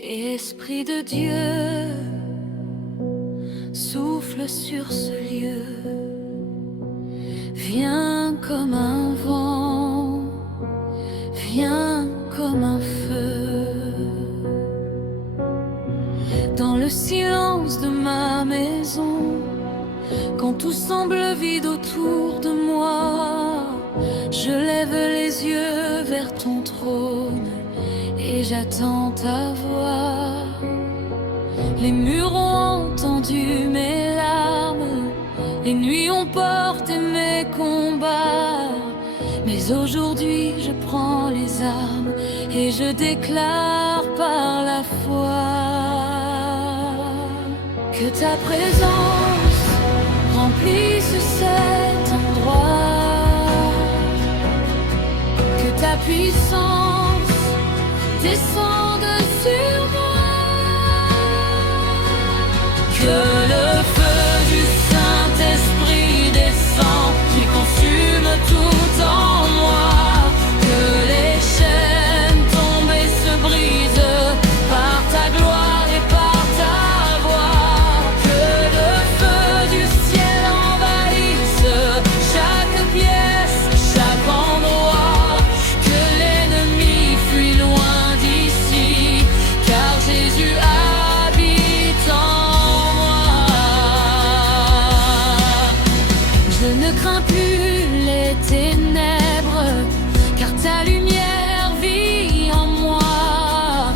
Esprit de Dieu, souffle sur ce lieu. Viens comme un vent, viens comme un feu. Dans le silence de ma maison, quand tout semble vide autour de moi, je lève les yeux vers ton trône et j'attends ta voix. Les murs ont entendu mes larmes, les nuits ont porté mes combats. Mais aujourd'hui je prends les armes et je déclare par la foi que ta présence remplisse cet endroit, que ta puissance descende sur moi, que le feu du Saint-Esprit descend, qui consume tout en moi, que les chaînes tombent et se brisent par ta gloire et par ta voix, que le feu du ciel envahisse chaque pièce, chaque endroit, que l'ennemi fuit loin d'ici, car Jésus habite en moi. Je ne crains plus les ténèbres, car ta lumière vit en moi.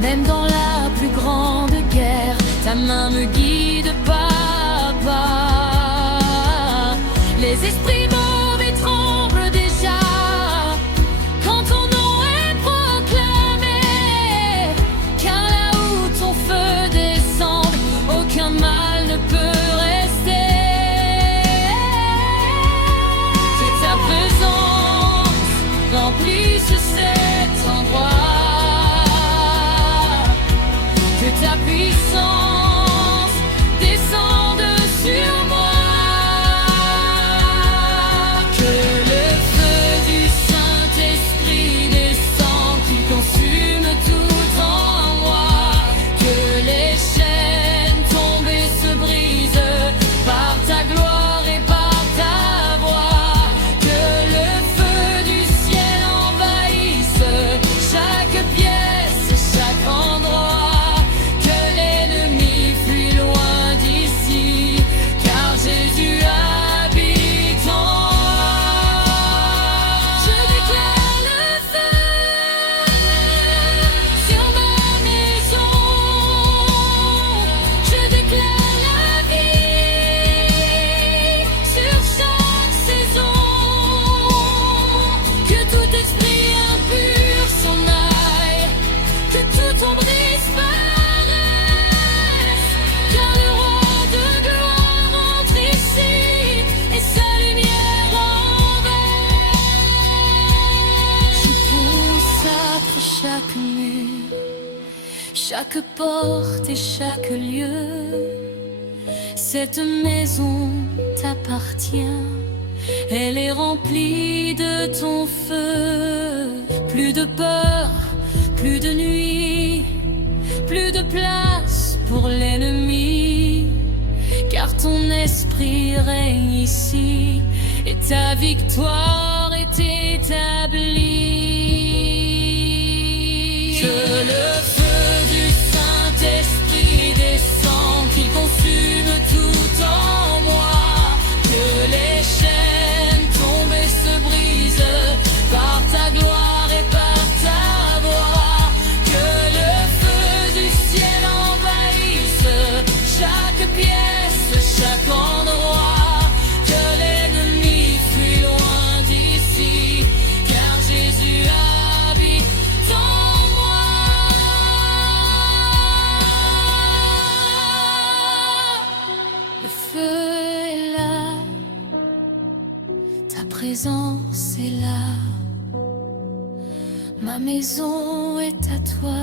Même dans la plus grande guerre, ta main me guide pas à pas. Les esprits mauvais tremblent déjà quand ton nom est proclamé, car là où ton feu descend, aucun mal ne peut rester. Que ta présence remplisse cet endroit, que ta puissance descende sur moi, que le feu du Saint-Esprit descend, qui consume tout en moi, que les chaînes tombent et se brisent par ta gloire et par ta voix, que le feu du ciel envahisse chaque pièce, chaque endroit, que l'ennemi fuit loin d'ici, car Jésus habite en moi. Je déclare le feu sur ma maison, je déclare la vie sur chaque saison, que tout esprit impur s'en aille, que toute ombre disparaisse, car le roi de gloire entre ici et sa lumière envers. Je pousse après chaque mur, chaque porte et chaque lieu. Cette maison t'appartient, elle est remplie de ton feu. Plus de peur, plus de nuit, plus de place pour l'ennemi, car ton esprit règne ici et ta victoire est établie. Que le feu du Saint-Esprit descend, qui consume tout en moi, que les chaînes tombent et se brisent par ta gloire et par ta voix, que le feu du ciel envahisse chaque pièce, chaque endroit, que l'ennemi fuit loin d'ici, car Jésus habite en moi. Le feu est là, ta présence est là, ma maison est à toi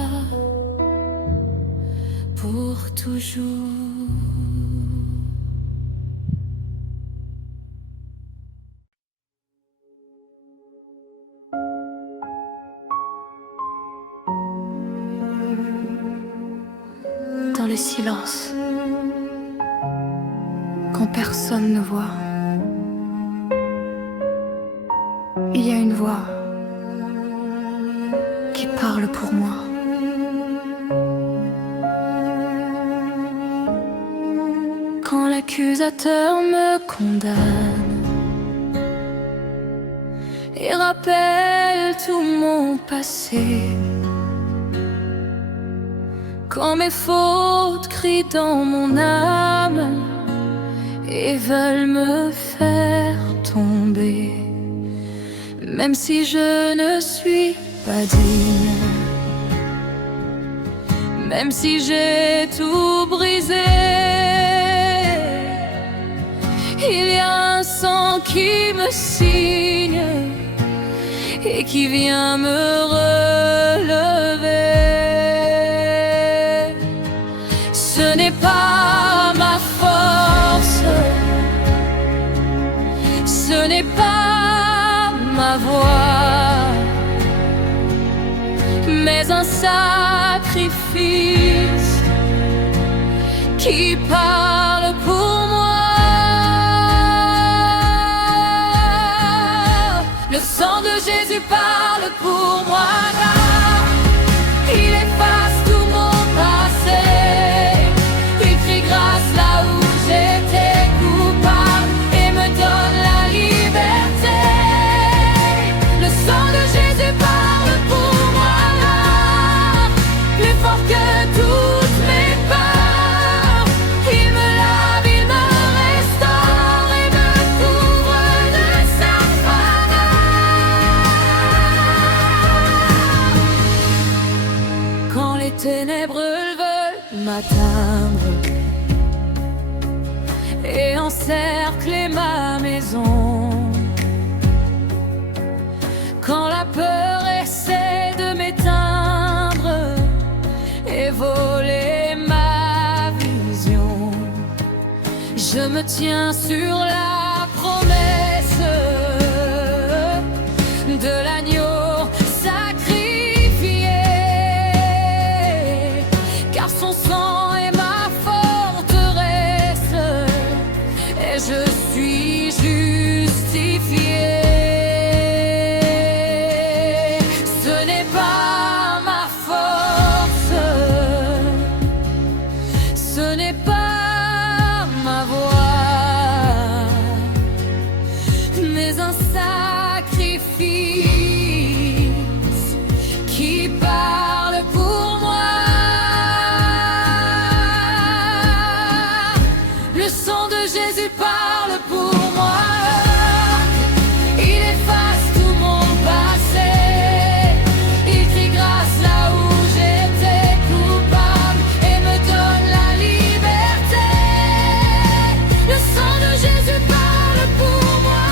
pour toujours. le silence, quand personne ne voit, il y a une voix qui parle pour moi. Quand l'accusateur me condamne et rappelle tout mon passé, quand mes fautes crient dans mon âme et veulent me faire tomber, même si je ne suis pas digne, même si j'ai tout brisé, il y a un sang qui me signe et qui vient me relever. Ce n'est pas ma force, ce n'est pas ma voix, mais un sacrifice qui parle pour moi. Le sang de Jésus parle pour moi. Il efface tout mon passé, il crie grâce là où j'étais coupable et me donne la liberté. Le sang de Jésus parle pour moi, plus fort que toutes mes peurs. Il me lave, il me restaure et me couvre de sa faveur. Quand les ténèbres veulent m'atteindre et encercler ma maison, quand la peur essaie de m'éteindre et voler ma vision, je me tiens sur la promesse de l'agneau sacrifié, car son sang est ma forteresse et je suis justifié. Ce n'est pas ma force, ce n'est pas ma voix, mais un sacrifice qui parle pour moi. Le sang de Jésus parle pour moi. Il efface tout mon passé, il crie grâce là où j'étais coupable et me donne la liberté. Le sang de Jésus parle pour moi,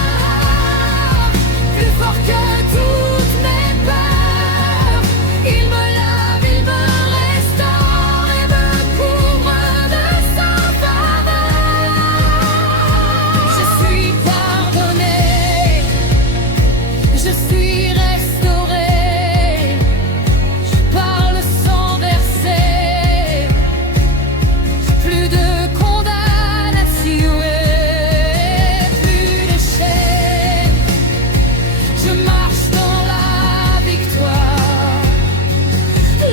plus fort que toutes mes peurs. Il me lave, il me restaure et me couvre de sa faveur. Je suis pardonné, je suis restauré par le sang versé. Plus de condamnation et plus de chaîne. Je marche dans la victoire.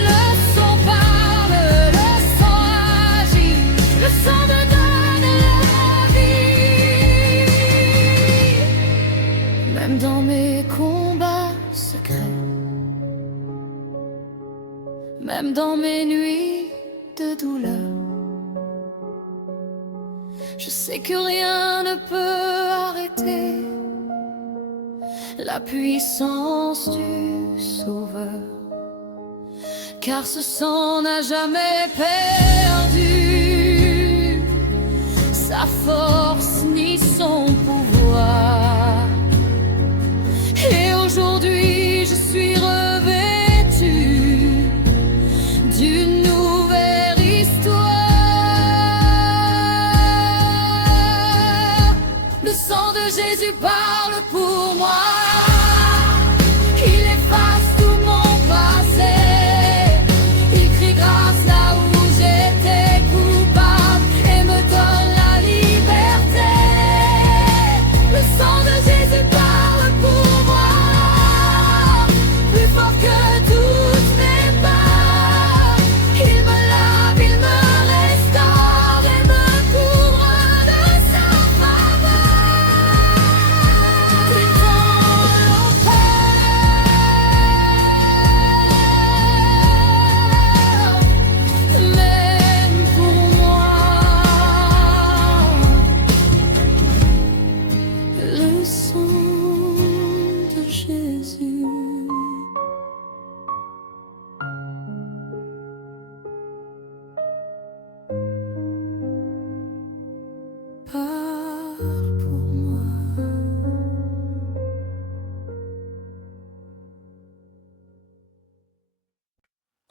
Le sang parle, le sang agit, le sang me donne la vie. Même dans mes combats secrets, même dans mes nuits de douleur, je sais que rien ne peut arrêter la puissance du Sauveur, car ce sang n'a jamais perdu sa force ni son pouvoir. Et aujourd'hui je suis revêtu d'une nouvelle histoire. Le sang de Jésus parle pour moi. Il efface tout mon passé, il crie grâce là où j'étais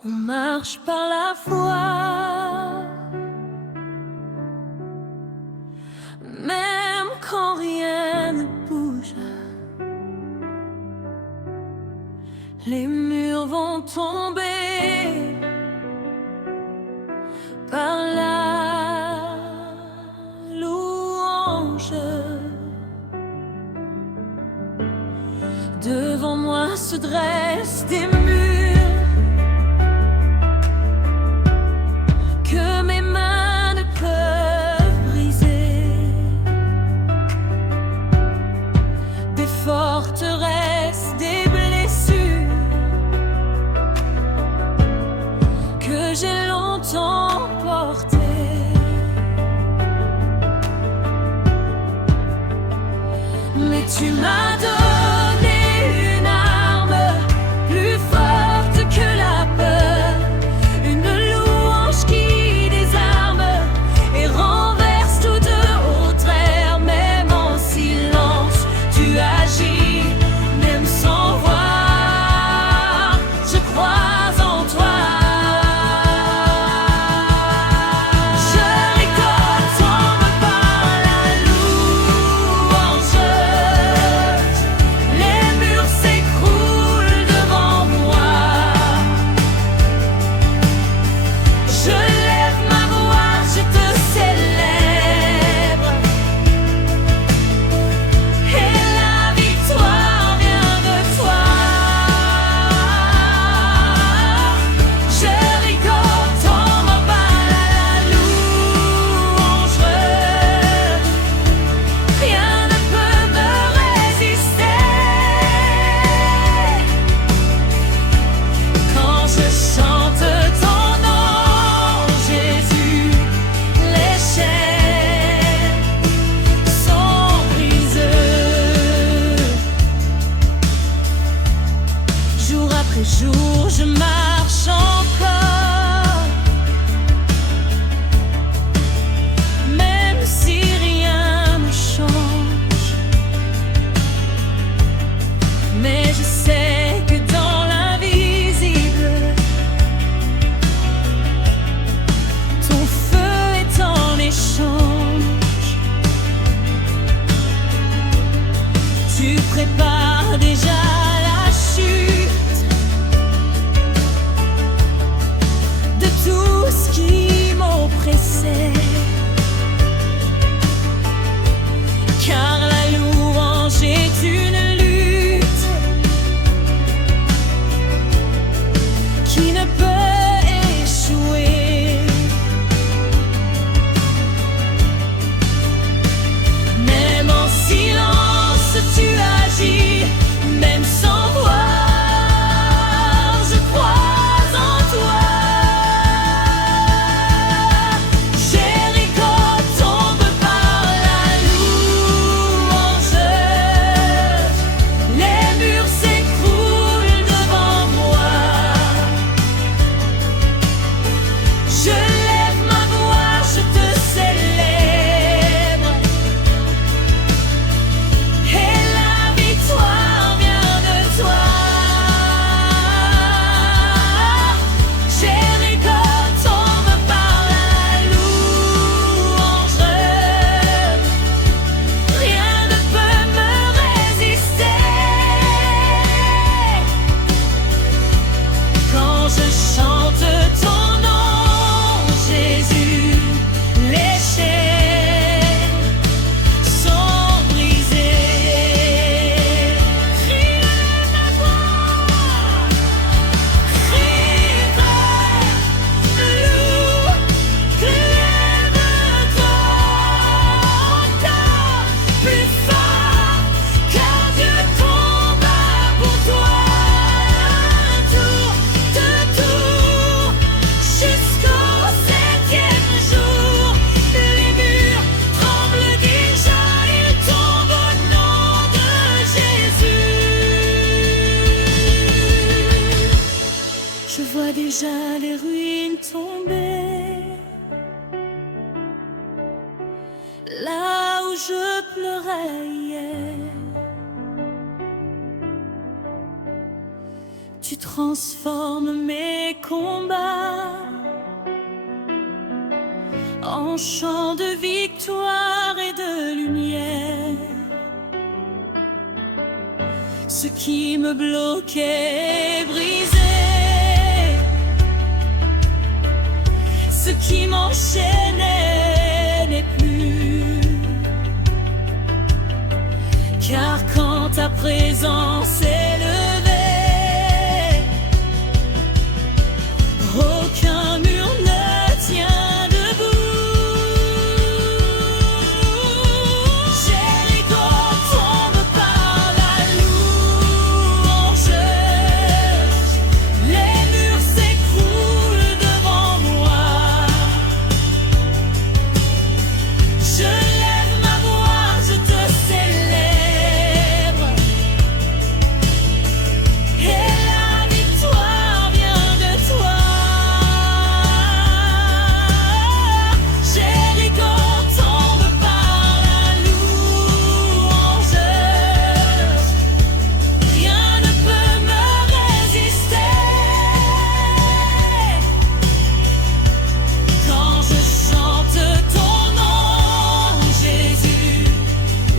On marche par la foi, même quand rien ne bouge. Les murs vont tomber par la louange. Devant moi se dressent des murs que mes mains ne peuvent briser, des forteresses, des blessures que j'ai longtemps portées. Mais tu m'as donné une arme plus forte que la peur, une louange qui désarme et renverse toute autre ère. Même en silence, tu agis, même sans voir, je crois en toi. Je récolte en me parle la louange. Les murs s'écroulent devant moi. Je lève ma voix, je te célèbre. Et la victoire vient de toi. Je récolte en me parle la louange. Rien ne peut me résister. Quand je chante ton nom, Jésus, les chaînes sont brisées. Jour après jour, je marche encore, même si rien ne change. Mais je sais que dans l'invisible, ton feu est en échange. Tu prépares déjà la chute de tout ce qui m'oppressait. Car la louange est une lutte qui ne peut échouer. Même en silence, tu agis, même sans voir, je crois en toi. Jéricho tombe par la louange. Les murs s'écroulent devant moi. Je lève ma voix, je te célèbre. Et la victoire vient de toi. Jéricho tombe par la louange. Rien ne peut me résister. Quand je chante ton nom, Jésus, les chaînes sont brisées. Crie ma voix, crie loue, lève-toi encore plus fort, car Dieu combat pour toi. Tour de tour, jusqu'au septième jour, les murs tremblent déjà, ils tombent au nom de Jésus. Je vois déjà les ruines tomber, là où je pleurais hier. Tu Tu transformes mes combats en chants de victoire et de lumière. Ce qui me bloquait est brisé, ce qui m'enchaînait n'est plus. Car quand ta présence est levée, aucun mur ne tient debout. Jéricho tombe par la louange, les murs s'écroulent devant moi. Je lève ma voix, je te célèbre, et la victoire vient de toi. Jéricho tombe par la louange, rien ne peut me résister. Quand je chante ton nom, Jésus,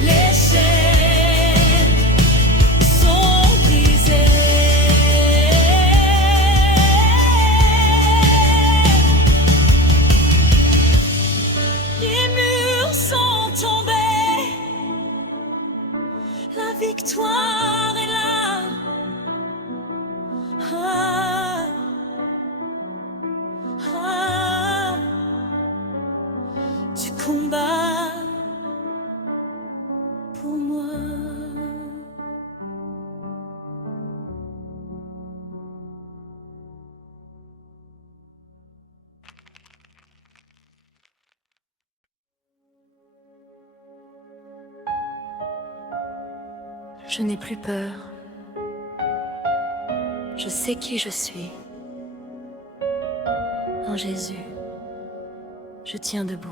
les chaînes sont brisées. Les murs sont tombés, la victoire est là. Ah, ah, tu combats pour moi. Je n'ai plus peur. Je sais qui je suis. En Jésus, je tiens debout.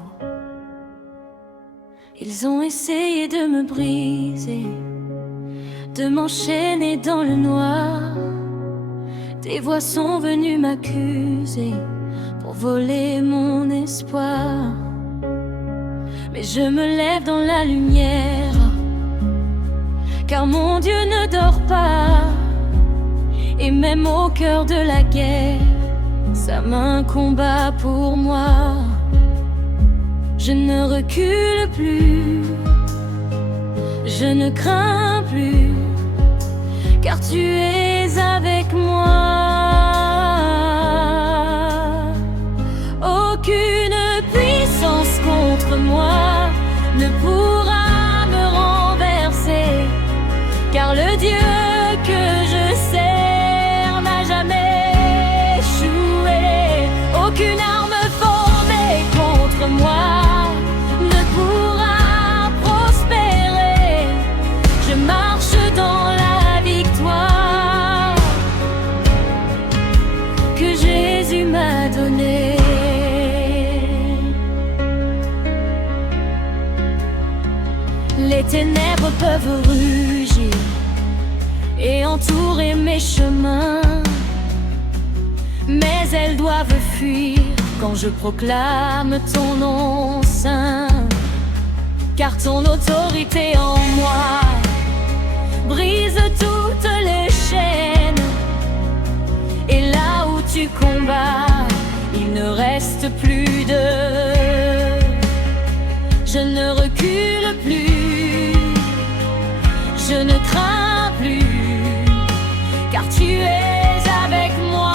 Ils ont essayé de me briser, de m'enchaîner dans le noir. Des voix sont venues m'accuser pour voler mon espoir. Mais je me lève dans la lumière, car mon Dieu ne dort pas. Et même au cœur de la guerre, sa main combat pour moi. Je ne recule plus, je ne crains plus, car tu es avec moi. Aucune puissance contre moi ne pourra me renverser, car le Dieu que je sers n'a jamais échoué. Aucune arme formée contre moi ne pourra prospérer. Je marche dans la victoire que Jésus m'a donnée. Les ténèbres peuvent rugir et entourer mes chemins, mais elles doivent fuir quand je proclame ton nom saint. Car ton autorité en moi brise toutes les chaînes, et là où tu combats, il ne reste plus de... Je ne recule plus, je ne crains plus, car tu es avec moi.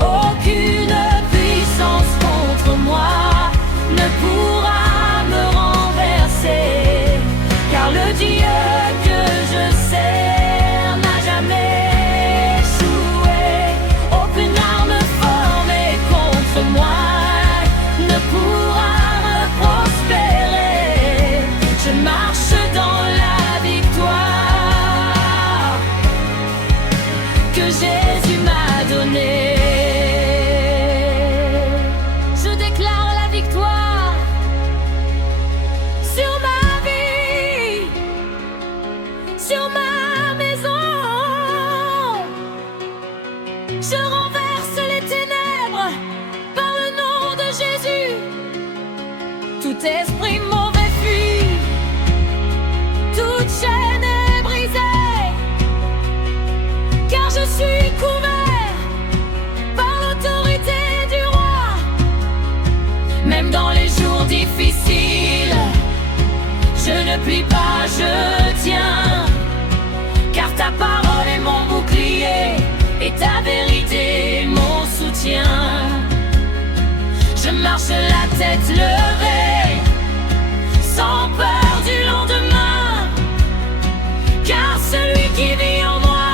Aucune puissance contre moi ne pourra me renverser, car le Dieu que je sers n'a jamais échoué. Aucune arme formée contre moi ne pourra me prospérer. Je marche dans la victoire que Jésus m'a donnée. Je déclare la victoire sur ma vie, sur ma Ta parole est mon bouclier et ta vérité mon soutien. Je marche la tête levée, sans peur du lendemain, car celui qui vit en moi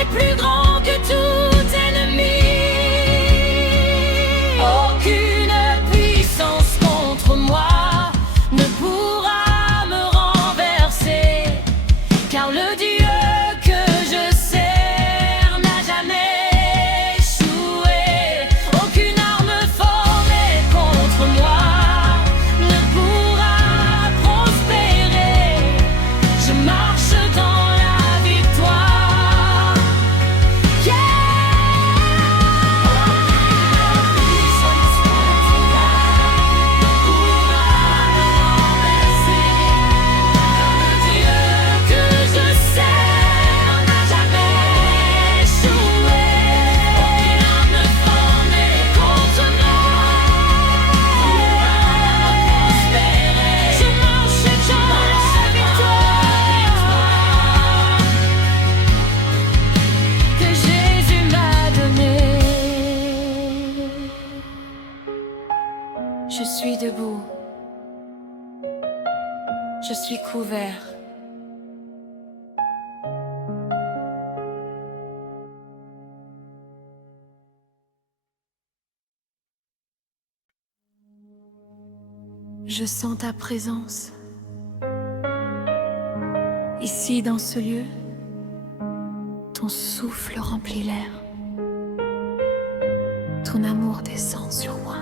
est plus grand que tout ennemi. Aucune puissance contre moi ne pourra me renverser, car le Dieu que je sers n'a jamais échoué. Aucune arme formée contre moi ne pourra prospérer. Je marche dans la victoire. Yeah! Je suis debout, je suis couvert. Je sens ta présence ici dans ce lieu. Ton souffle remplit l'air. Ton amour descend sur moi.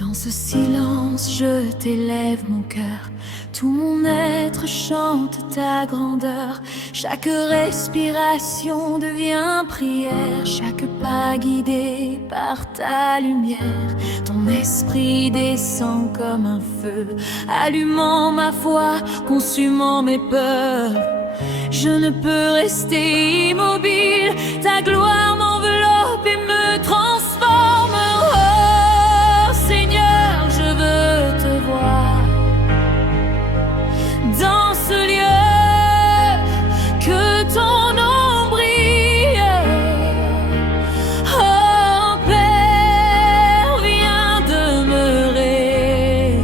Dans ce silence, je t'élève mon cœur. Tout mon être chante ta grandeur. Chaque respiration devient prière. Chaque pas guidé par ta lumière. Ton esprit descend comme un feu, allumant ma foi, consumant mes peurs. Je ne peux rester immobile. Ta gloire m'enveloppe et me transforme. Oh Seigneur, je veux te voir dans ce lieu, que ton nom brille. Oh Père, viens demeurer,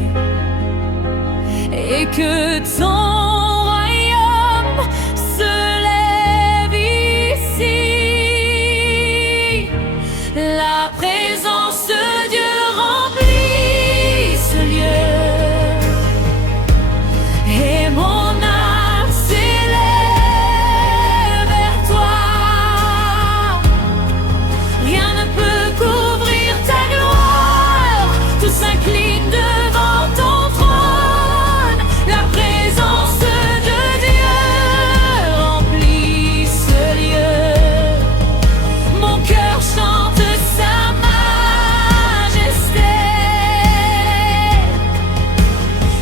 et que ton royaume se lève ici. La présence de Dieu remplit ce lieu, et mon âme s'élève vers toi. Rien ne peut couvrir ta gloire, tout s'incline devant ton trône. La présence de Dieu remplit ce lieu. Mon cœur chante sa majesté.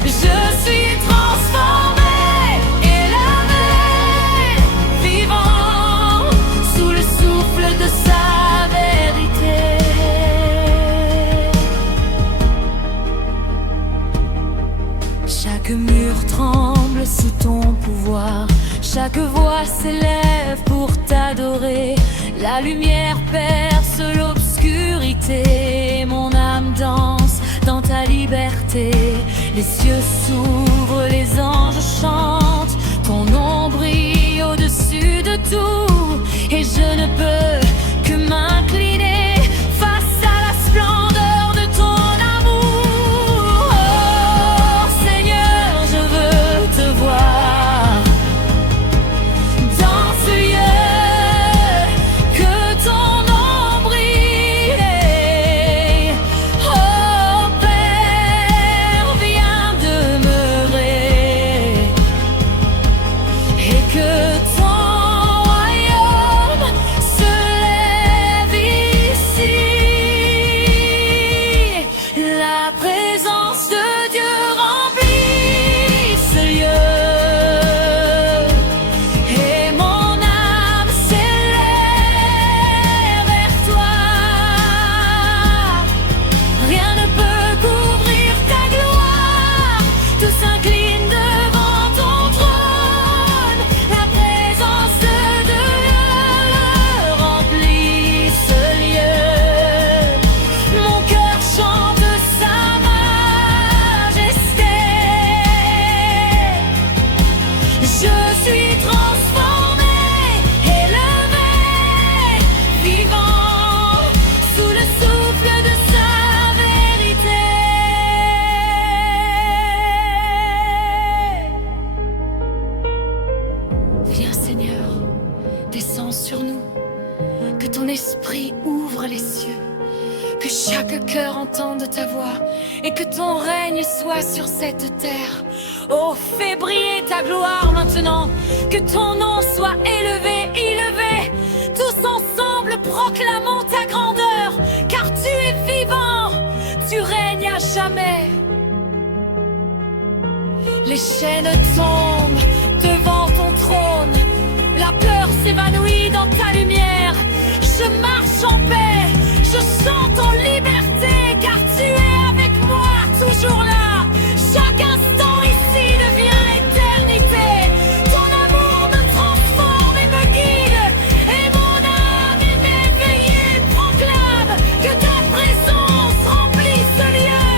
Je suis transformé, élevé, vivant sous le souffle de sa vérité. Chaque mur tremble sous ton pouvoir. Chaque voix s'élève pour t'adorer. La lumière perce l'obscurité. Mon âme danse dans ta liberté. Les cieux s'ouvrent, les anges chantent. Ton nom brille au-dessus de tout. Et je ne peux que m'incliner face à la splendeur de ton amour. Oh Seigneur, je veux te voir dans ce lieu, que ton nom brille. Oh Père, viens demeurer, suis transformé, élevé, vivant sous le souffle de sa vérité. Viens Seigneur, descends sur nous, que ton esprit ouvre les cieux, que chaque cœur entende ta voix et que ton règne soit sur cette terre. Oh, fais briller ta gloire maintenant, que ton nom soit élevé, élevé. Tous ensemble proclamons ta grandeur, car tu es vivant, tu règnes à jamais. Les chaînes tombent devant ton trône, la peur s'évanouit dans ta lumière. Je marche en paix, je chante en liberté, car tu es avec moi, toujours là. Chaque instant ici devient éternité. Ton amour me transforme et me guide, et mon âme éveillée proclame que ta présence remplit ce lieu.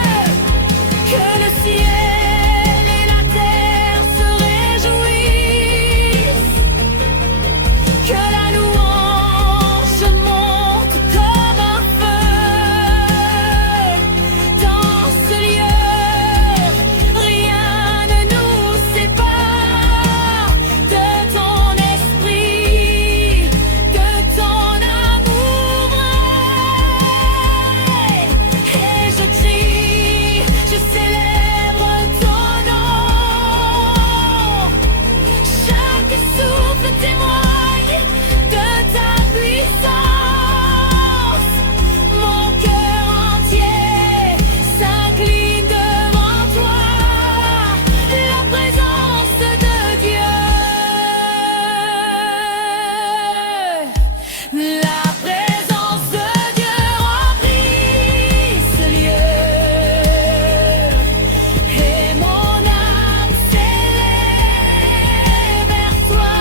Que le ciel et la terre se réjouissent, que la louange monte comme un feu. Dans ce lieu, rien ne nous sépare de ton esprit, de ton amour vrai. Et je crie, je célèbre ton nom. Chaque souffle témoigne de ta puissance. Mon cœur entier s'incline devant toi, la présence de Dieu. La présence de Dieu remplit ce lieu, et mon âme s'élève vers toi.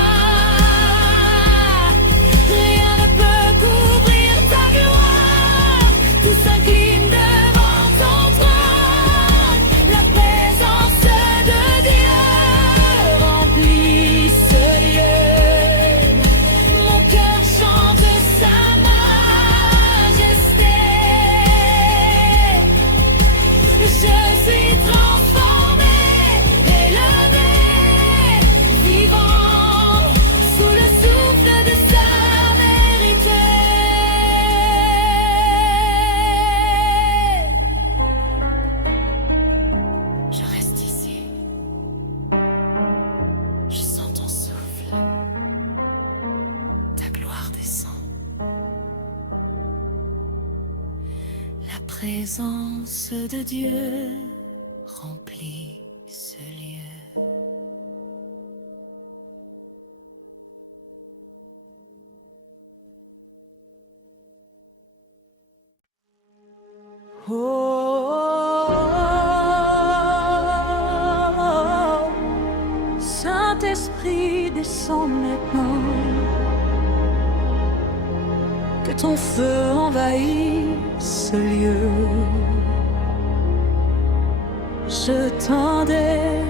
Rien ne peut couvrir ta gloire, tout s'incline devant ton trône. La présence de Dieu remplit ce lieu. Mon cœur chante sa majesté. Je suis transformé, élevé, vivant sous le souffle de sa vérité. Je reste ici, je sens ton souffle, ta gloire descend. La présence de Dieu remplit ce lieu. Oh, Saint-Esprit, descends maintenant, que ton feu envahisse ce lieu. Je t'endais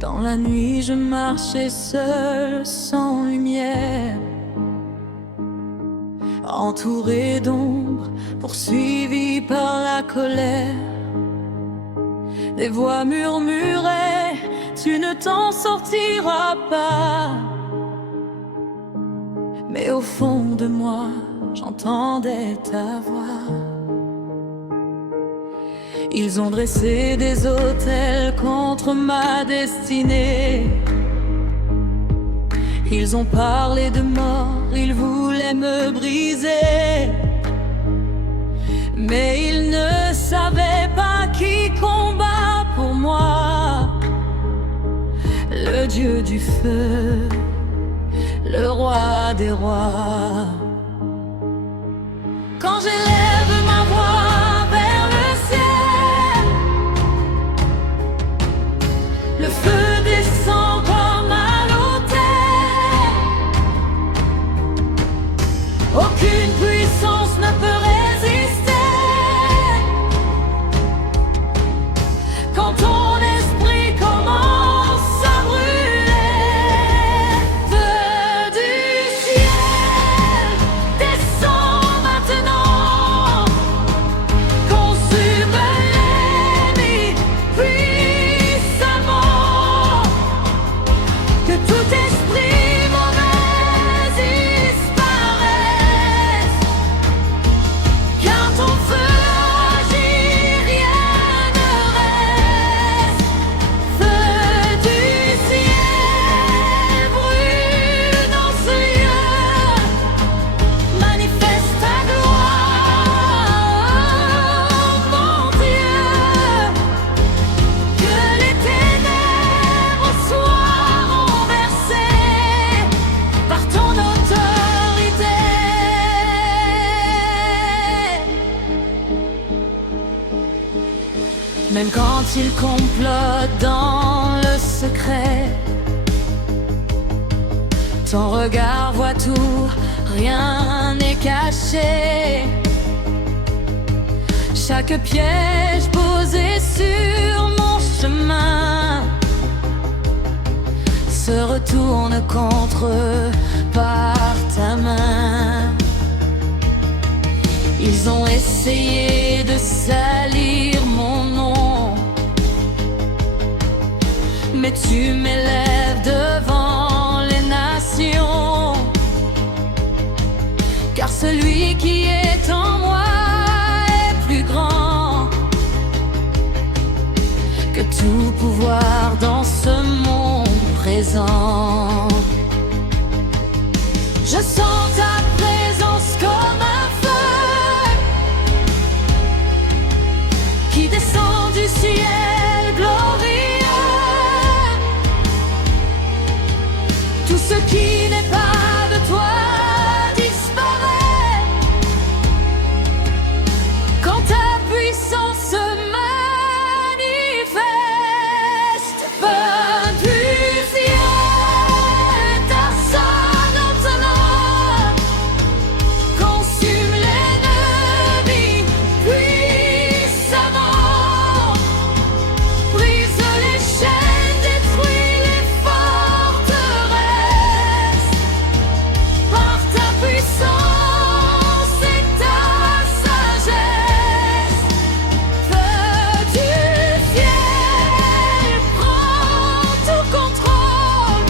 dans la nuit, je marchais seul, sans lumière, entouré d'ombre, poursuivi par la colère. Des voix murmuraient, tu ne t'en sortiras pas. Mais au fond de moi, j'entendais ta voix. Ils ont dressé des autels contre ma destinée. Ils ont parlé de mort, ils voulaient me briser. Mais ils ne savaient pas qui combat pour moi. Le Dieu du feu, le roi des rois. Quand j'élève ma voix vers le ciel, le feu descend comme à l'autel. Aucune puissance ne peut résister. Quand ton esprit commence Même quand il complote dans le secret, ton regard voit tout, rien n'est caché. Chaque piège posé sur mon chemin se retourne contre eux par ta main. Ils ont essayé de salir mon nom, mais tu m'élèves devant les nations. Car celui qui est en moi est plus grand que tout pouvoir dans ce monde présent. Je sens ta présence comme un feu qui descend du ciel glorieux. Tout ce qui n'est pas de toi disparaît quand ta puissance se manifeste. Feu du ciel, ta sonne maintenant, consume l'ennemi puissamment, brise les chaînes, détruis les forteresses, par ta puissance et ta sagesse. Feu du ciel, prends tout contrôle,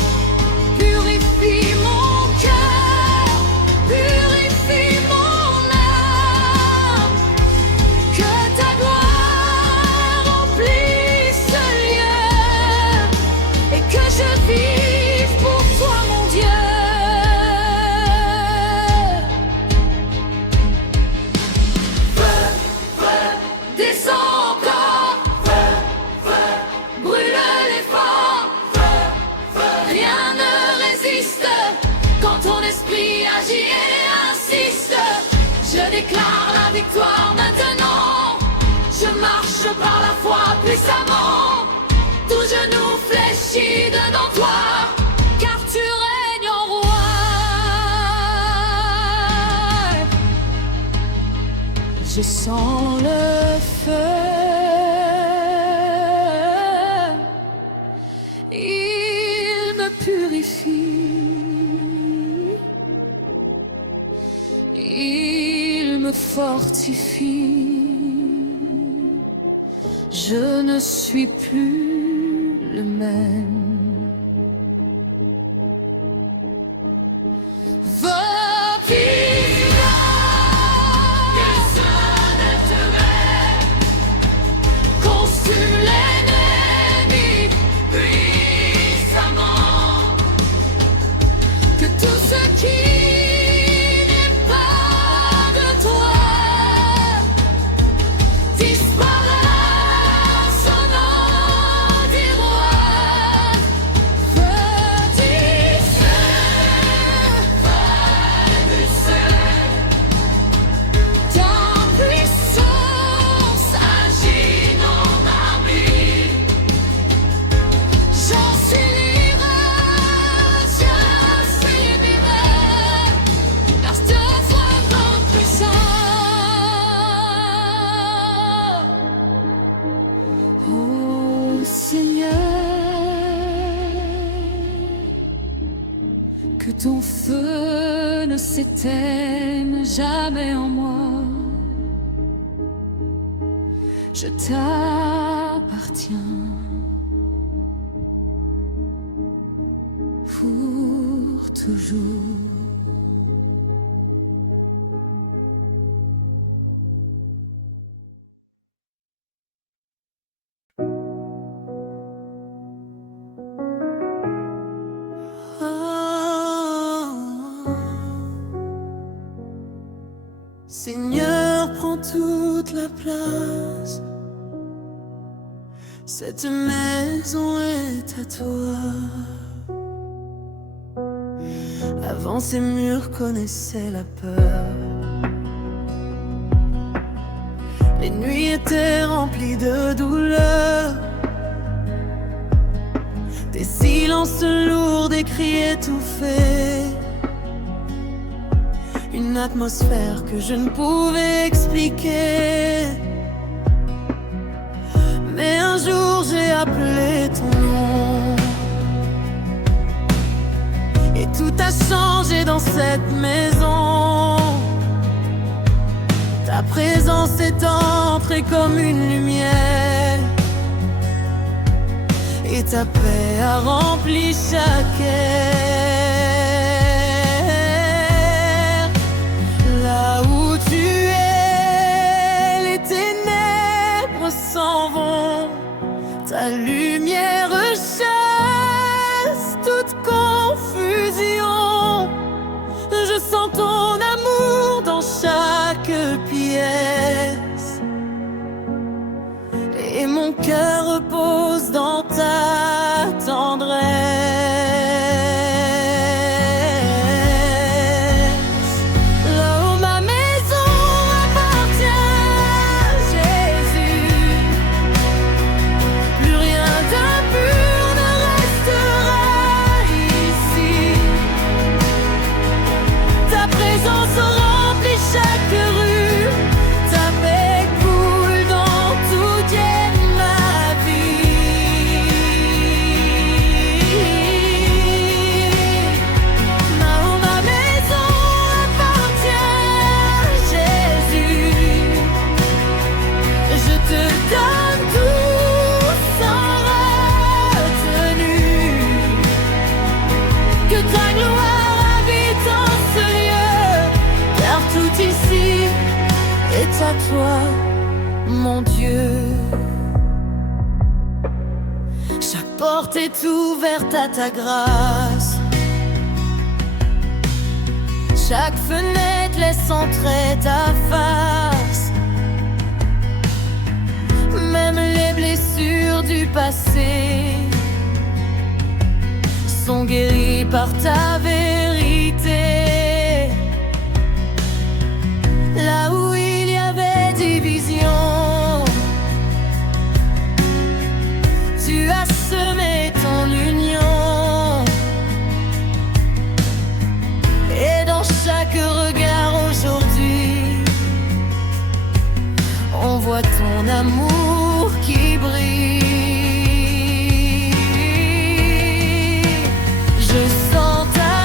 purifie mon cœur, purifie mon âme, que ta gloire remplisse ce lieu et que je vive pour toi, mon Dieu. Descends encore, brûle les forts, rien ne résiste quand ton esprit agit et insiste. Je déclare la victoire maintenant, je marche par la foi puissamment, tout genou fléchi devant toi, car tu règnes en roi. Je sens le feu, il me purifie, il me fortifie. Je ne suis plus le même. Va vivre, consume l'ennemi puissamment, que tout ce qui n'est pas de toi disparaisse au nom des rois. Feu du ciel, ta puissance agit dans ma vie. J'en suis libre, je suis libéré, car je te vois grand puissant. Oh Seigneur, que ton feu ne s'éteigne jamais en moi. Je t'appartiens pour toujours. Seigneur, prends toute la place. Cette maison est à toi. Avant ces murs connaissaient la peur. Les mes nuits étaient remplies de douleur. Des silences lourds, des cris étouffés. Une atmosphère que je ne pouvais expliquer. Mais un jour j'ai appelé ton nom. Et tout a changé dans cette maison. Ta présence est entrée comme une lumière. Et ta paix a rempli chaque air. Là où tu es, les ténèbres s'en vont. Ta lumière chasse toute confusion. Je sens ton amour dans chaque pièce. Et mon cœur repose dans ta tendresse. Là où ma maison appartient à Jésus, plus rien d'impur ne restera ici. Ta présence remplit chaque rue. Ta paix coule dans toute ma vie. Là où ma maison appartient à Jésus, je te donne tout sans retenue. Que ta gloire habite en ce lieu, car tout ici est à toi, mon Dieu. Chaque porte est ouverte à ta grâce. Chaque fenêtre laisse entrer ta face. Même les blessures du passé sont guéries par ta vérité. Là où il y avait division, tu as semé ton union. Et dans chaque regard aujourd'hui, on voit ton amour qui brille. Je sens ta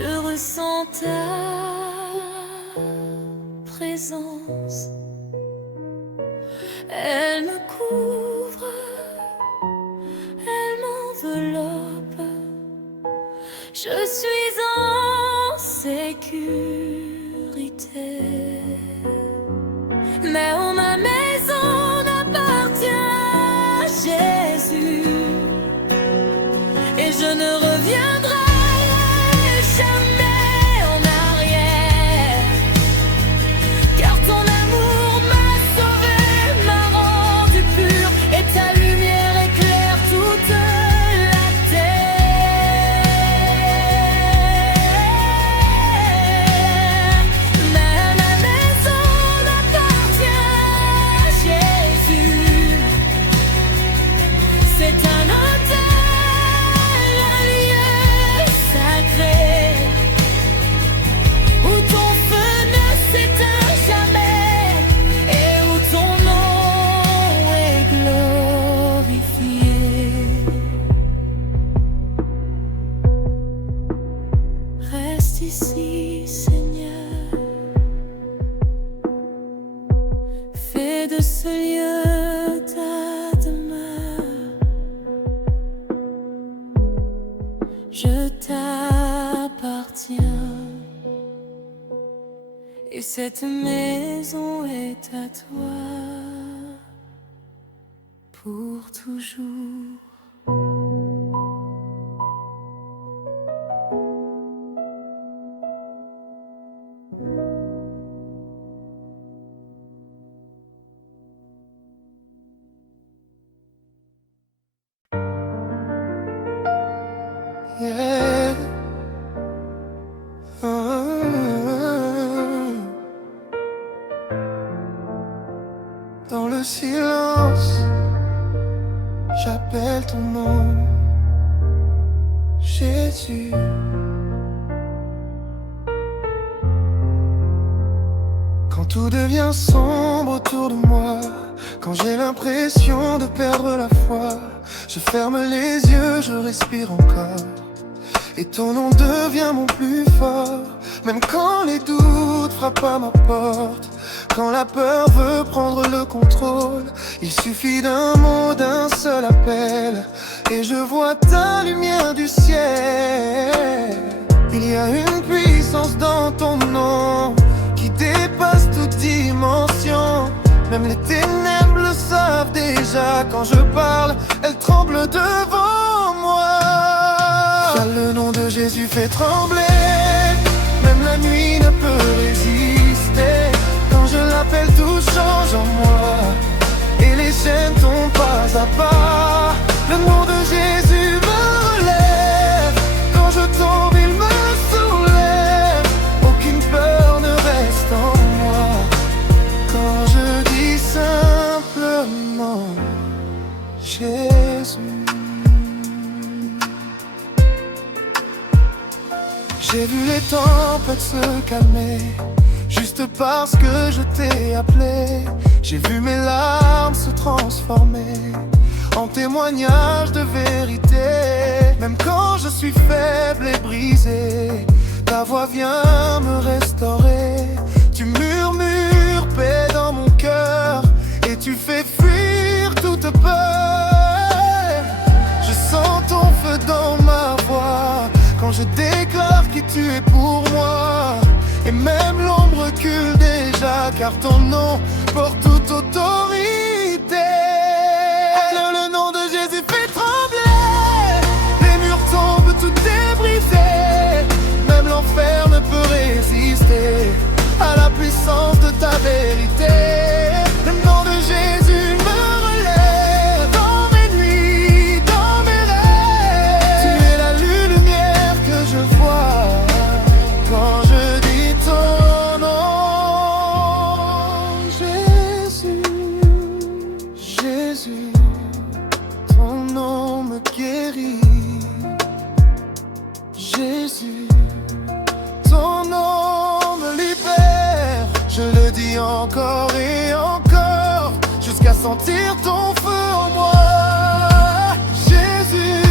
je ressens ta présence. Elle me couvre, elle m'enveloppe. Je suis en sécurité. Mais oh, ma maison appartient à Jésus, et je ne reviendrai jamais en arrière, car ton amour m'a sauvé, m'a rendu pur, et ta lumière éclaire toute la terre. Mais ma maison appartient à Jésus. C'est un hôtel, un lieu sacré, où ton feu ne s'éteint jamais, et où ton nom est glorifié. Reste ici, Seigneur. Fais de ce lieu ta demeure. Je t'appartiens, et cette maison est à toi pour toujours. Yeah. Dans le silence, j'appelle ton nom, Jésus. Quand tout devient sombre autour de moi, quand j'ai l'impression de perdre la foi, je ferme les yeux, je respire encore, et ton nom devient mon plus fort. Même quand les doutes frappent à ma porte, quand la peur veut prendre le contrôle, il suffit d'un mot, d'un seul appel, et je vois ta lumière du ciel. Il y a une puissance dans ton nom qui dépasse toute dimension. Même les ténèbres le savent déjà. Quand je parle, elles tremblent devant moi. Seul le nom de Jésus fait trembler, même la nuit ne peut résister. Quand je l'appelle, tout change en moi, et les chaînes tombent pas à pas. Le nom de Jésus me relève. Quand je tombe, il me soulève. Aucune peur ne reste en moi quand je dis simplement Jésus. J'ai vu les tempêtes se calmer juste parce que je t'ai appelé. J'ai vu mes larmes se transformer en témoignage de vérité. Même quand je suis faible et brisé, ta voix vient me restaurer. Tu murmures paix dans mon cœur, et tu fais fuir toute peur. Je sens ton feu dans ma voix quand je déclare qui tu es pour moi. Et même l'ombre recule déjà, car ton nom porte toute autorité. Le nom de Jésus fait trembler, les murs tombent, tout est brisé. Même l'enfer ne peut résister à la puissance de ta vérité. Le nom de Jésus me relève dans mes nuits, dans mes rêves. Tu es la lumière que je vois quand je dis ton nom. Jésus, Jésus, ton nom me guérit. Jésus, ton nom me libère. Je le dis encore et encore, jusqu'à sentir ton feu en moi. Jésus,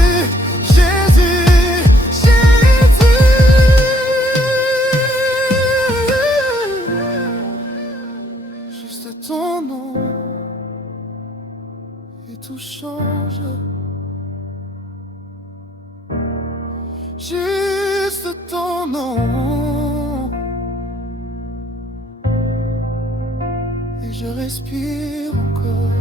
Jésus, Jésus. juste ton nom. Et je respire encore.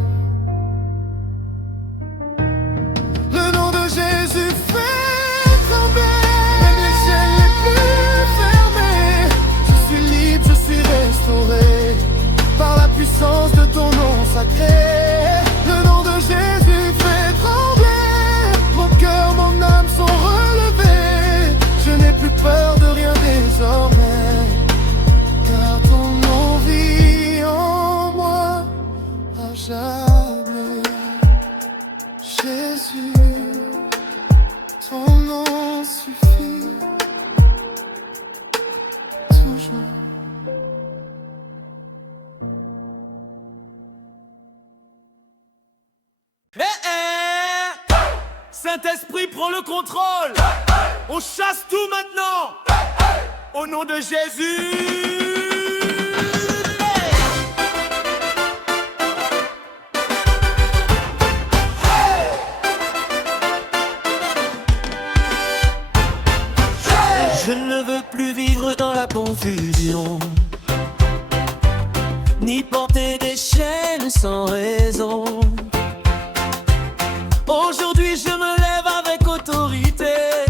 Le nom de Jésus fait trembler même les ciels les plus fermés. Je suis libre, je suis restauré par la puissance de ton nom sacré. Le nom de Jésus fait trembler mon cœur, mon âme sont relevés. Je n'ai plus peur de rien désormais, car ton nom vit en moi à jamais. Jésus, ton nom suffit toujours. Saint-Esprit, prends le contrôle. On chasse tout maintenant. Au nom de Jésus. Je ne veux plus vivre dans la confusion, ni porter des chaînes sans raison. Aujourd'hui je me lève avec autorité,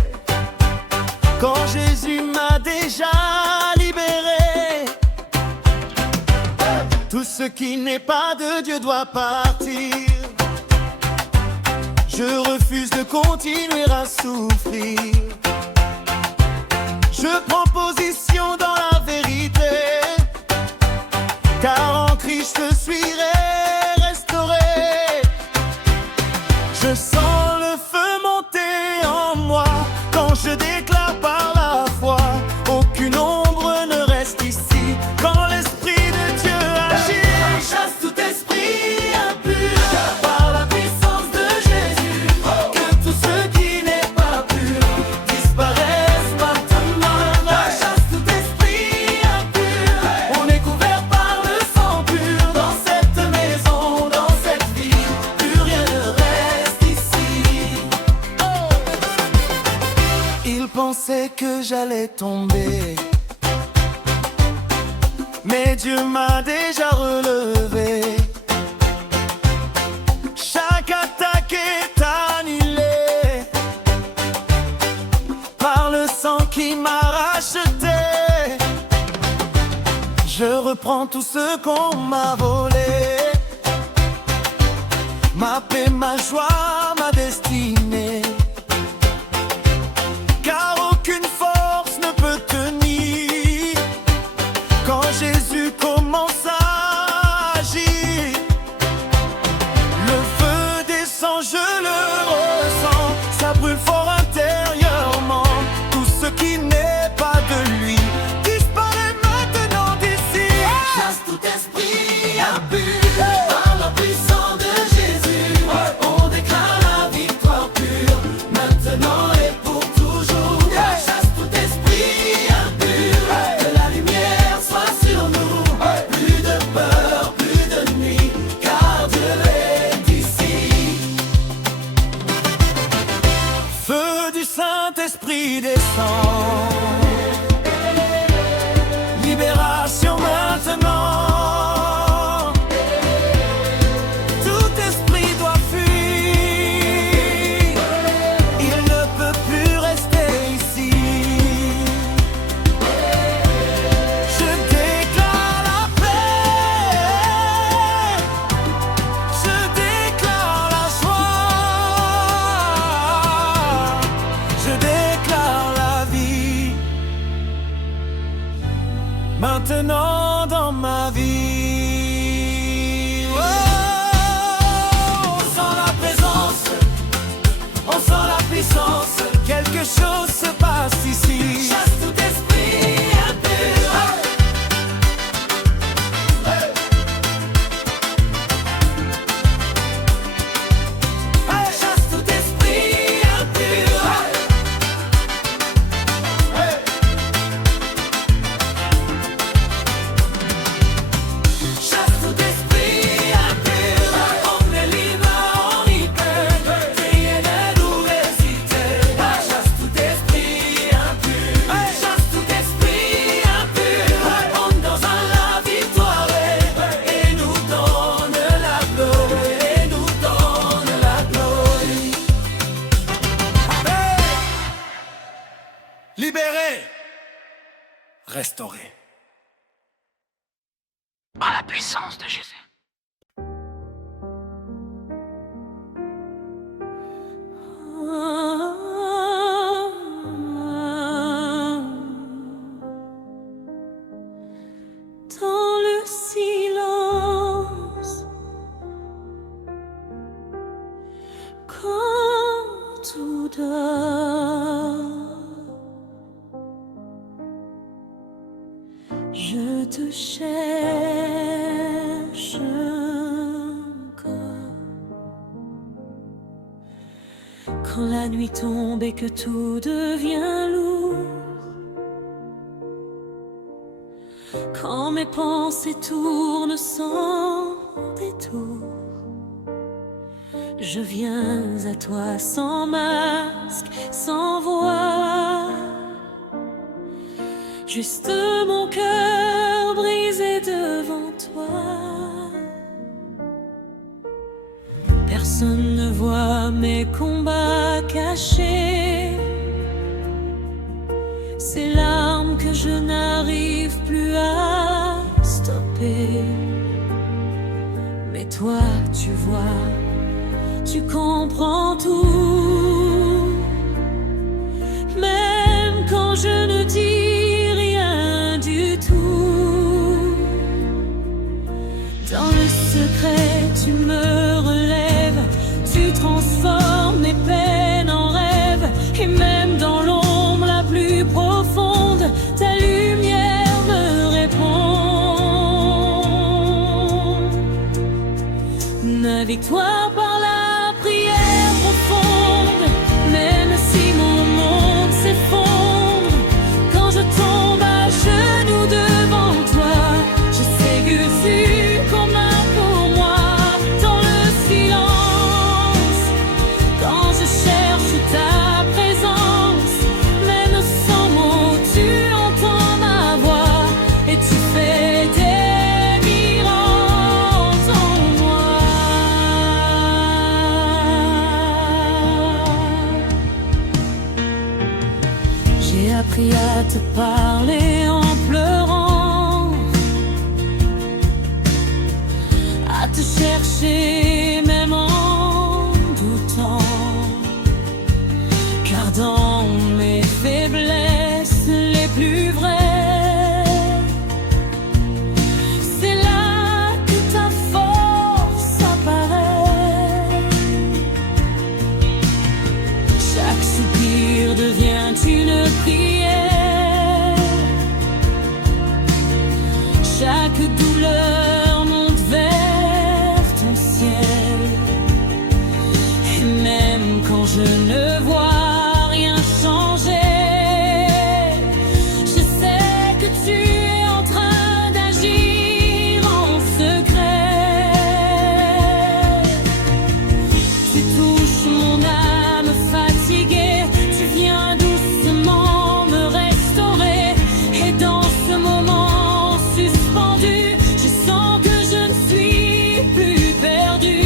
quand Jésus m'a déjà libéré. Tout ce qui n'est pas de Dieu doit partir. Je refuse de continuer à souffrir. Je prends position dans la vérité, car en Christ je suis restauré. Je sens le feu monter en moi quand je déclare par la foi. Aucune ombre ne reste ici quand l'Esprit de Dieu agit. Chasse tout esprit impur par la puissance de Jésus. Que tout ce qui n'est pas pur disparaisse maintenant. Chasse tout esprit impur. On est couvert par le sang pur dans cette maison, dans cette vie. Plus rien ne reste ici. Il pensait que j'allais tomber, mais Dieu m'a déjà relevé. Chaque attaque est annulée par le sang qui m'a racheté. Je reprends tout ce qu'on m'a volé, ma paix, ma joie, ma destinée. Car aucune force ne peut tenir quand Jésus commence à agir. Le feu descend, je le ressens, ça brûle fort intérieurement. Tout ce qui n'est pas de lui disparaît maintenant d'ici. Chasse tout esprit impur par la puissance de Jésus. On déclare la victoire pure maintenant et pour toujours. Chasse tout esprit impur, que la lumière soit sur nous. Plus de peur, plus de nuit, car Dieu est ici. Feu du Saint-Esprit descend, libération maintenant. Tout esprit doit fuir, il ne peut plus rester ici. Je déclare la paix, je déclare la joie, je déclare la vie. Maintenant dans ma vie, oh, on sent la présence, on sent la puissance. Quelque chose se passe ici. Chasse tout esprit impur. Chasse tout esprit impur. libéré, restauré. Par la puissance de Jésus. Dans le silence, quand tout dort, je te cherche encore. Quand la nuit tombe et que tout devient lourd, quand mes pensées tournent sans détour, je viens à toi sans masque, sans voix, juste mon cœur brisé devant toi. Personne ne voit mes combats cachés, ces larmes que je n'arrive plus à stopper. Mais toi, tu vois, tu comprends tout, même quand je ne dis rien du tout. Dans le secret, tu me relèves, tu transformes mes peines en rêves, et même dans l'ombre la plus profonde, ta lumière me répond. Ma victoire par la prière profonde, même si mon monde s'effondre, quand je tombe à genoux devant toi, je sais que tu combats pour moi. Dans le silence, quand je cherche ta présence, même sans mots, tu entends ma voix et tu fais des miracles en moi. J'ai appris à te parler en pleurant, à te chercher même en doutant, car dans mes faiblesses les plus vraies, c'est là que ta force apparaît. Chaque soupir devient une prière, chaque douleur monte vers ton ciel. Et même quand je ne vois rien changer, je sais que tu es en train d'agir en secret. Tu touches mon âme fatiguée, tu viens doucement me restaurer. Et dans ce moment suspendu, je sens que je ne suis plus perdu.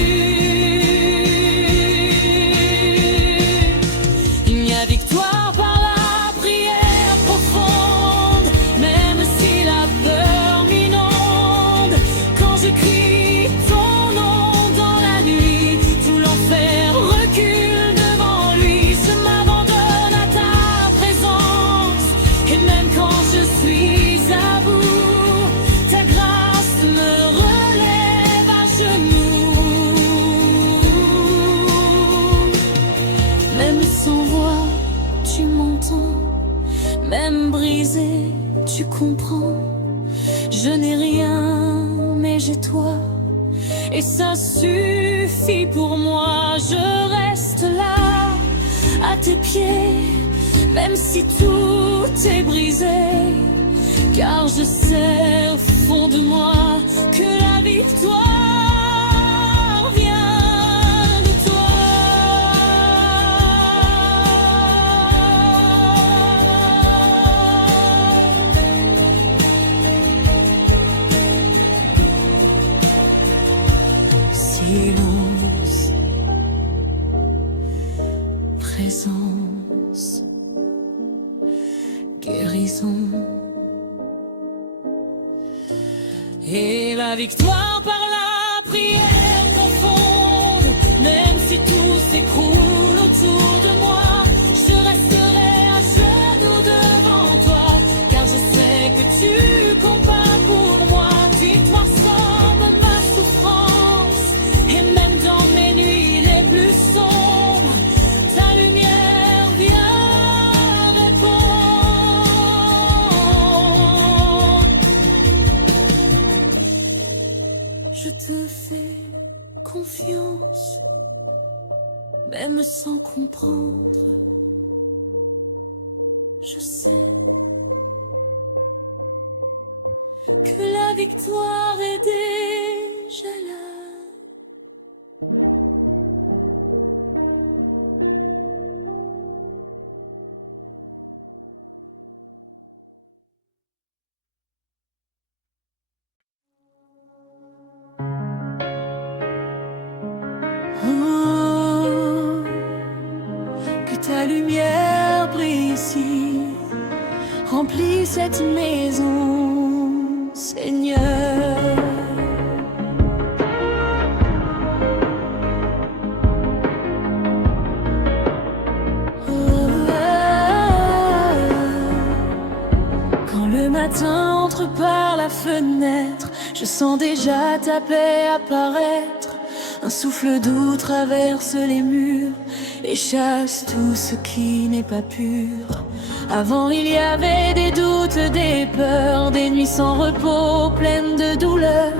Il y a victoire par la prière profonde, même si la peur m'inonde. Quand je crie ton nom dans la nuit, tout l'enfer recule devant lui. Je m'abandonne à ta présence, et même quand je suis à bout, ta grâce me relève à genoux. Même sans voix, tu m'entends, même brisé, tu comprends. Je n'ai rien, mais j'ai toi, et ça suffit pour moi. Je reste là, à tes pieds, même si tout est brisé, car je sais au fond de moi que la victoire vient de toi. Silence, présence, guérison. Et la victoire par la prière profonde, même si tout s'écroule autour de moi, je resterai à genoux devant toi, car je sais que tu combats pour moi. Victoire semble ma souffrance, et même dans mes nuits les plus sombres, ta lumière vient répondre. Je te fais confiance, même sans comprendre. Je sais que la victoire est déjà là. Oh, que ta lumière brille ici, remplis cette maison, Seigneur. Quand le matin entre par la fenêtre, je sens déjà ta paix apparaître. Un souffle doux traverse les murs et chasse tout ce qui n'est pas pur. Avant il y avait des doutes, des peurs, des nuits sans repos, pleines de douleur.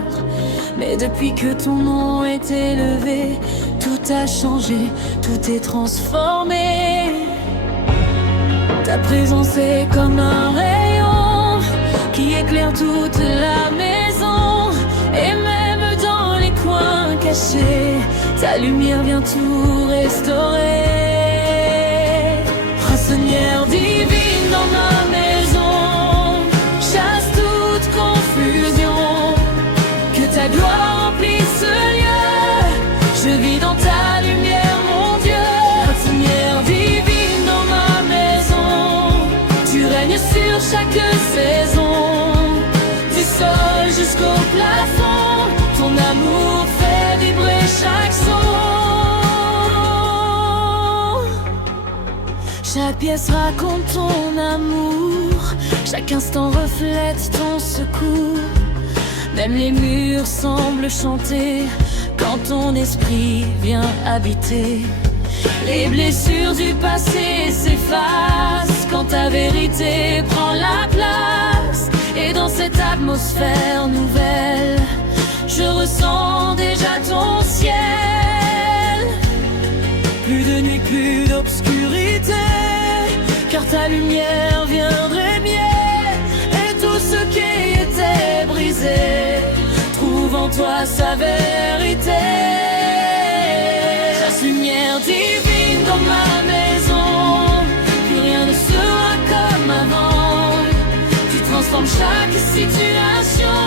Mais depuis que ton nom est élevé, tout a changé, tout est transformé. Ta présence est comme un rayon qui éclaire toute la maison. Et même dans les coins cachés, ta lumière vient tout restaurer. Seigneur divine dans ma maison, chasse toute confusion, que ta gloire remplisse ce lieu. Je vis dans ta lumière, mon Dieu. Seigneur divine dans ma maison, tu règnes sur chaque saison, du sol jusqu'au plafond. Ton amour fait vibrer chaque son. Chaque pièce raconte ton amour, chaque instant reflète ton secours. Même les murs semblent chanter quand ton esprit vient habiter. Les blessures du passé s'effacent quand ta vérité prend la place. Et dans cette atmosphère nouvelle, je ressens déjà ton ciel. Plus de nuit, plus d'obscurité, car ta lumière viendrait mieux. Et tout ce qui était brisé trouve en toi sa vérité. Chasse lumière divine dans ma maison, plus rien ne sera comme avant. Tu transformes chaque situation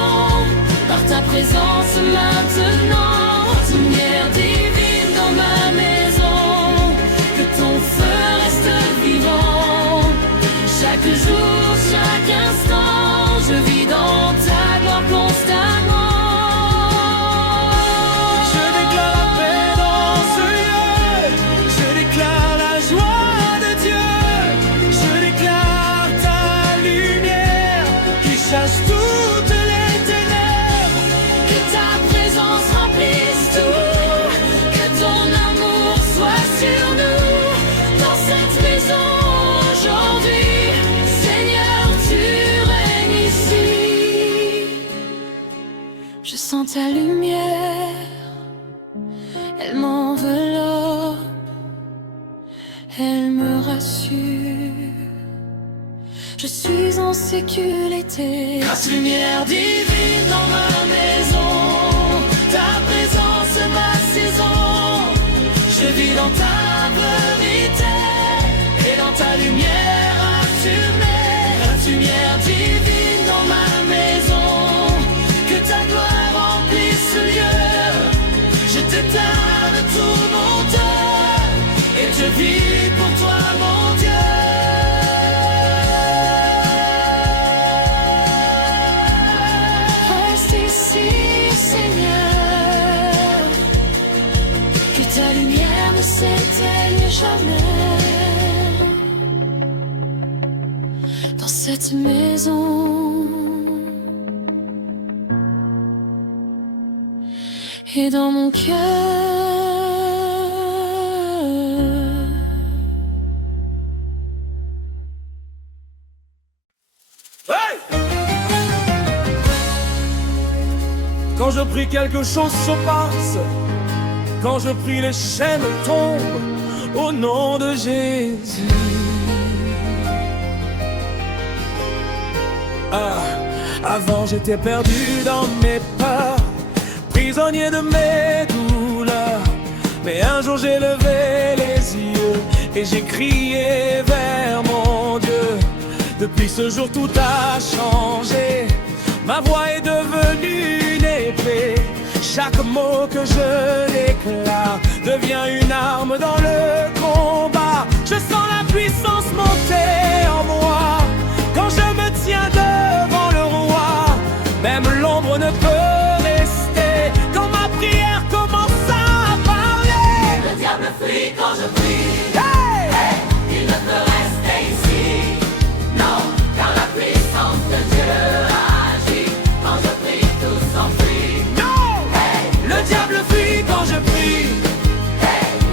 par ta présence maintenant. Lumière divine dans ma maison, que ton feu reste vivant. Chaque jour, chaque instant, je vis dans ta gloire constamment. Je déclare la paix dans ce lieu, je déclare la joie de Dieu, je déclare ta lumière qui chasse toutes les ténèbres. Que ta présence remplisse tout, que ton amour soit sur nous, dans cette maison aujourd'hui. Seigneur, tu règnes ici. Je sens ta lumière, elle m'enveloppe, elle me rassure. Je suis en sécurité. Grâce lumière divine dans ma maison, ta présence ma saison. Je vis dans ta vérité et dans ta lumière assumée. Grâce lumière divine dans ma maison, que ta gloire remplisse ce lieu. Je t'éteins de tout mon cœur et je vis pour toi mon Dieu. dans cette maison et dans mon cœur. Hey! Quand je prie, quelque chose se passe. Quand je prie, les chaînes tombent au nom de Jésus. Ah, avant j'étais perdu dans mes peurs, prisonnier de mes douleurs. Mais un jour j'ai levé les yeux et j'ai crié vers mon Dieu. Depuis ce jour tout a changé, ma voix est devenue une épée. Chaque mot que je déclare devient une arme dans le combat. Je sens la puissance monter en moi quand je me tiens devant le roi. Même l'ombre ne peut rester quand ma prière commence à parler. Le diable fuit quand je prie. Hey! Hey, il ne peut rester ici. Non, car la puissance de Dieu agit. Quand je prie, tout s'enfuit. Non! Le diable fuit quand je prie.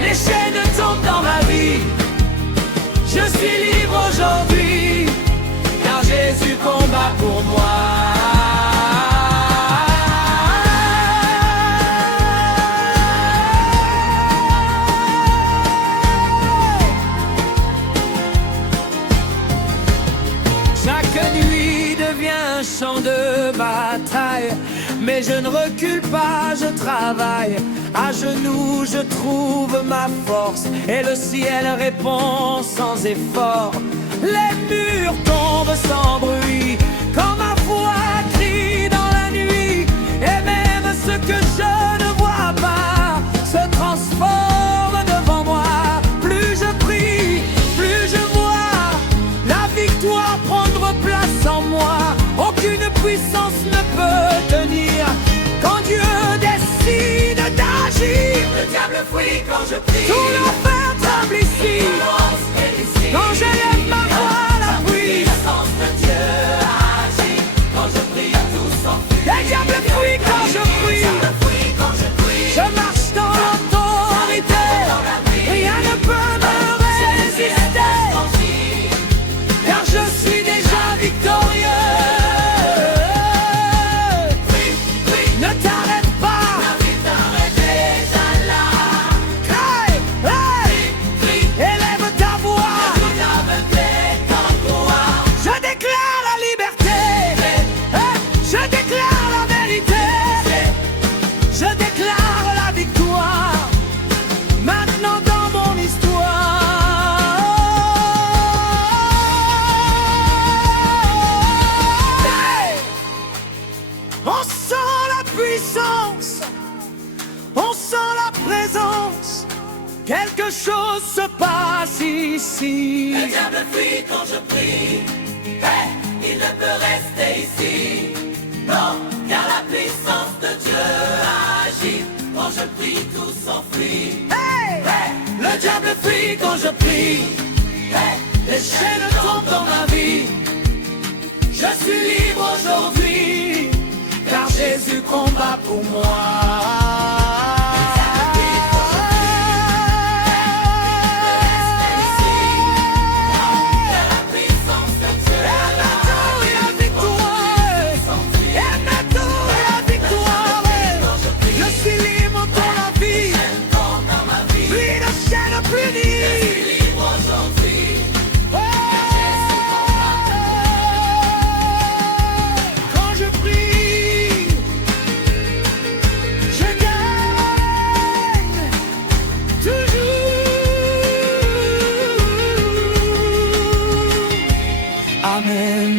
Les chaînes tombent dans ma vie. Je suis libre aujourd'hui, car Jésus combat pour moi. Chaque nuit devient un champ de bataille. Mais je ne recule pas, je travaille. À genoux, je trouve ma force. Et le ciel répond sans effort. Les murs tombent sans bruit quand ma voix crie dans la nuit. Et même ce que je ne vois pas se transforme devant moi. Plus je prie, plus je vois la victoire prendre place en moi. Aucune puissance ne peut tenir quand Dieu décide d'agir. Le diable fuit quand je prie. Tout l'enfer tremble ici. Quand je lève ma voix à la pluie. La puissance de Dieu agit. Quand je prie, tout s'enfuit. Le diable fuit quand je prie. Le diable fuit quand je prie. Je marche dans l'autorité. Rien ne peut me résister, car je suis déjà victorieux. Ne t'arrête pas. La victoire est déjà là. Crie, hey, élève ta voix. Le diable fait en toi. Je déclare la liberté. Hey, je déclare la vérité. Je déclare la victoire. Maintenant dans mon histoire. Hey, on sent la puissance. On sent la présence. Quelque chose se passe ici. Le diable fuit quand je prie. Hey, il ne peut rester ici. Non, car la puissance de Dieu agit. Quand je prie, tout s'enfuit. Hey, Le diable fuit quand je prie. Hey, les chaînes tombent dans ma vie. Je suis libre aujourd'hui, car Jésus combat pour moi. Quand je prie, je gagne toujours. Amen.